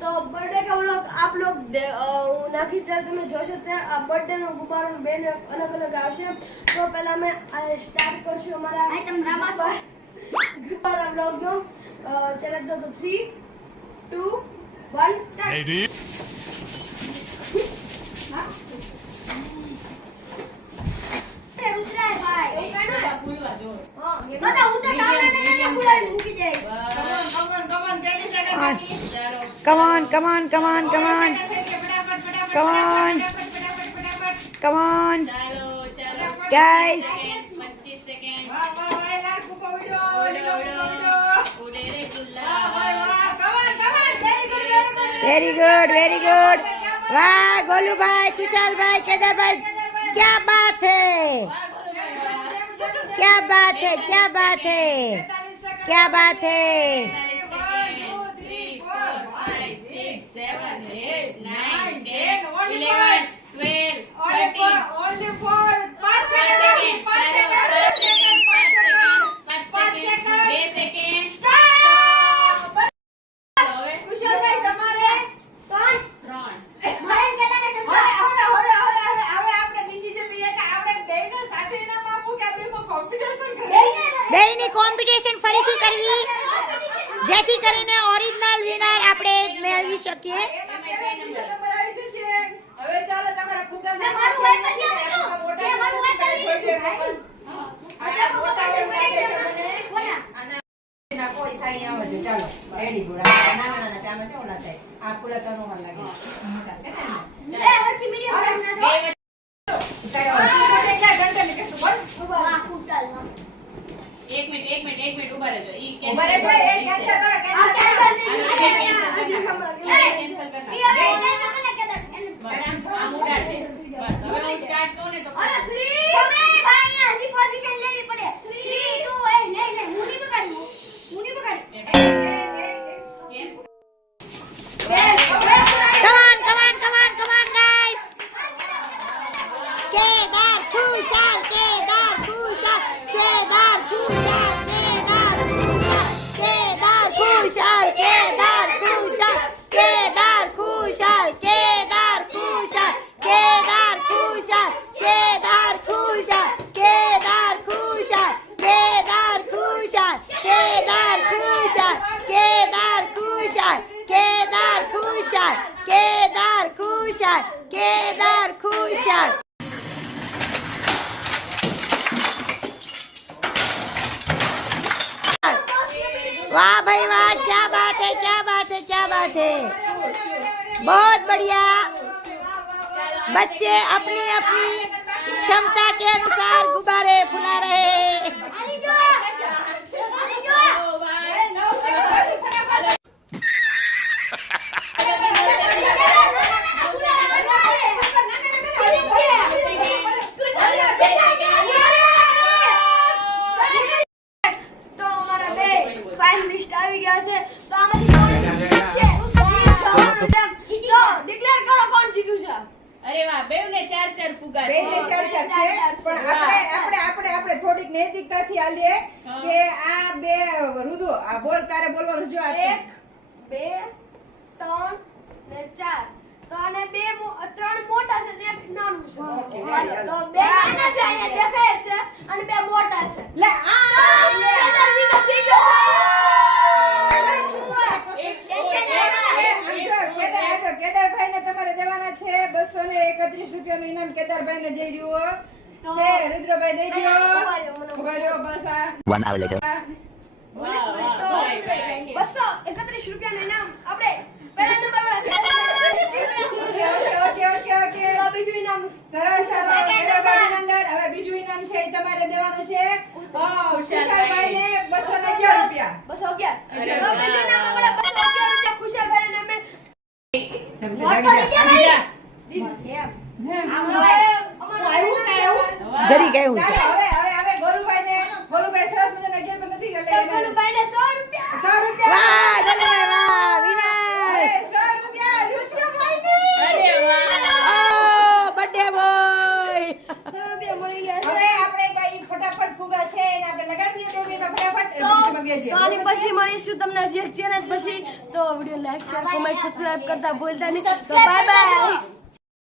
तो बर्थडे का व्लॉग आप लोग नाखी सर તમે જોશો ત્યાં બर्थડે નો ગુબ્બારો બે અલગ અલગ આવશે તો પહેલા મેં સ્ટાર્ટ કરશું અમારા આઈટમ રામા ગુબ્બારા વ્લોગ નો ચલો તો 3 2 1 ready Come on, come on, come on, come on. Come on. Come on. Guys. Very good, very good. वाह गोलू भाई, कुशाल भाई, केदार भाई, क्या बात है, क्या बात है, क्या बात है, क्या बात है. બેયની કોમ્પિટિશન ફરીથી કરવી જેથી કરીને ઓરિજિનલ વિનર આપણે મેળવી શકીએ. હવે ચાલો તમારા ફૂગાને મારું વેટ કરી આપો કે મારું વેટ કરી ના કોઈ થાય આવો જો ચાલો રેડી બોડા નાના નાના ચામચ છે ઓલા થાય આ ફૂલા તો નો મન લાગે મોટા છે ને એ હરકી મીડિયમ સાઈઝ ના એક મિનિટ ઉભા રહેજો. ઈ ઉભા રહેજો એ કેન્સલ કરો સ્ટાર્ટ કહું ને તો અરે 3 તમે ભાઈ અહીંયા હજી પોઝિશન લેવી પડે 3 2 એ નહીં હું નહીં પકડી કેમ Come on, come on, come on, come on, guys. Kedar ખુશાલ, કેદાર ખુશાલ, કેદાર ખુશાલ, કેદાર ખુશાલ, કેદાર ખુશાલ, કેદાર ખુશાલ, કેદાર ખુશાલ, કેદાર ખુશાલ, કેદાર ખુશાલ, કેદાર ખુશાલ, કેદાર ખુશાલ, કેદાર ખુશાલ, કેદાર ખુશાલ, કેદાર ખુશાલ, કેદાર ખુશાલ, કેદાર ખુશાલ. वाह भाई वाह, क्या बात है, क्या बात है, क्या बात है. बहुत बढ़िया. बच्चे अपनी अपनी क्षमता के अनुसार गुब्बारे फुला रहे हैं. ફાઇનલિસ્ટ આવી ગયા છે તો આમાંથી કોણ ડિક્લેર કરો કોણ જીત્યું છે. અરે વાહ, બેવને 4 ફુગા છે. બેને ચાર ચાર છે પણ આપણે થોડીક નૈતિકતાથી આલીએ કે આ બે રુદો આ બોલ તારે બોલવાનું છે. 1 2 3 ને 4 તો આને બે 3 મોટા છે ને એક નાનું છે. ઓકે, રેડી, તો બે નાના છે અહીંયા દેખાય છે અને બે મોટા છે. લે કેદારભાઈ ને તમારે દેવાના છે 231 રૂપિયાનું ઇનામ. કેદારભાઈ ને જઈ રહ્યો છે. રુદ્રભાઈ દઈ દ્યો. ઉભા રહ્યો બસ આ 1 hour later. 231 રૂપિયાનું ઇનામ આપણે પહેલા નંબર વાળા ઓકે બીજું ઇનામ સરસ કેદારભાઈ અંદર. હવે બીજું ઇનામ છે ઈ તમારે દેવાનું છે ખુશાલભાઈ ને 211 રૂપિયા. 211 તો બીજું નામ આપણે 211 રૂપિયા ખુશાલભાઈ ને અમે જરી ગયું છે. હવે ગોલુભાઈ સરસ મજાના ગેમ નથી એટલે ગોલુભાઈ ને 100 રૂપિયા. 100 રૂપિયા. વાહ ગોલુભાઈ વાહ, વિનર. 100 રૂપિયા રુદ્રભાઈ ને. અરે વાહ. ઓ બર્થડે બોય. 100 રૂપિયા મળી ગયા હવે આપણે કઈ ફટાફટ ફુગા છે એને આપણે લગાડી દઈએ. ફટાફટ તો વિડીયોમાં બેસીએ. તો આની પછી મળીશું તમને જે ચેનલ પછી તો video like share comment subscribe કરતા ભૂલતા નહીં તો બાય બાય